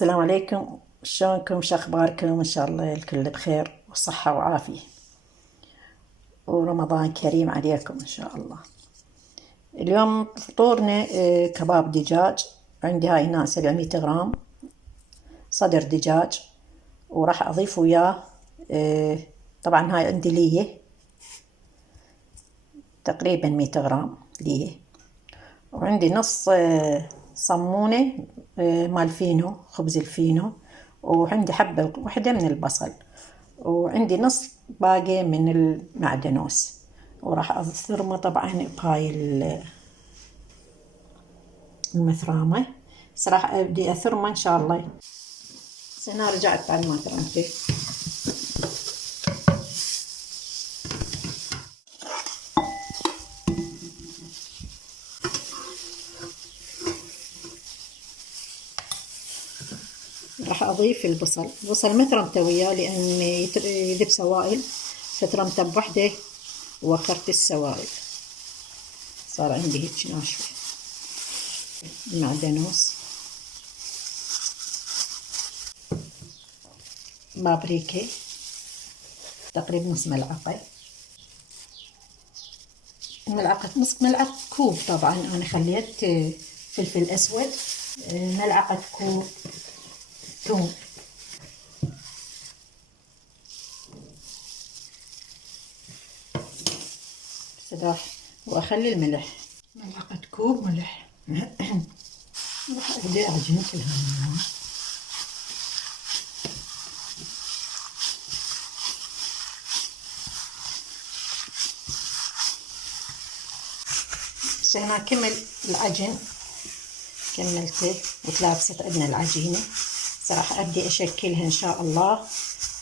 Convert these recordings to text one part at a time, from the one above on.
السلام عليكم، شلونكم؟ شو اخباركم؟ ان شاء الله الكل بخير وصحة وعافية، ورمضان كريم عليكم ان شاء الله. اليوم فطورنا كباب دجاج. عندي هاي هنا 700 غرام صدر دجاج، وراح اضيف وياه طبعا هاي عندي ليه تقريبا 100 غرام ليه، وعندي نص صمونة مال فينو، خبز الفينو، وعندي حبة واحدة من البصل، وعندي نص باقي من المعدنوس، وراح أثرمه طبعا بهاي المثرامة. صراحة أبدي أثرمه إن شاء الله. أنا رجعت على المثرمة. راح أضيف البصل مترمته وياه لأن يذب سوائل، فترمته بوحدة ووخرت السوائل، صار عندي هيك ناشفة. المعدنوس، بابريكا تقريبا نص ملعقة، نص ملعقة كوب. طبعا أنا خليت فلفل أسود، ملعقة كوب ثوم، راح وأخلي الملح، ملعقة كوب ملح. راح أبدأ أعجن كلها. عشان أكمل العجن، كملته وتلابست عندنا العجينة. راح أبدي أشكلها إن شاء الله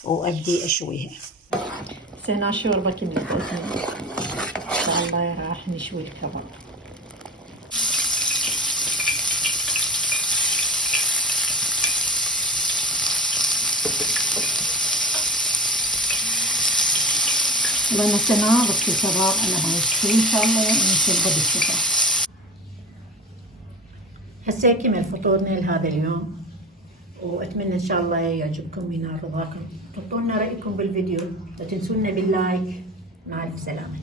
وأبدي أشويها. سنا شوربة كملت إن شاء الله. راح نشوي الكباب. لأن سنا بس الكباب أنا هنشوي إن شاء الله ونشربه بالشفا. هسه كمل فطورنا لهذا اليوم، وأتمنى إن شاء الله يعجبكم وينال رضاكم. حطوا لنا رأيكم بالفيديو، لا تنسونا باللايك. مع الف سلامة.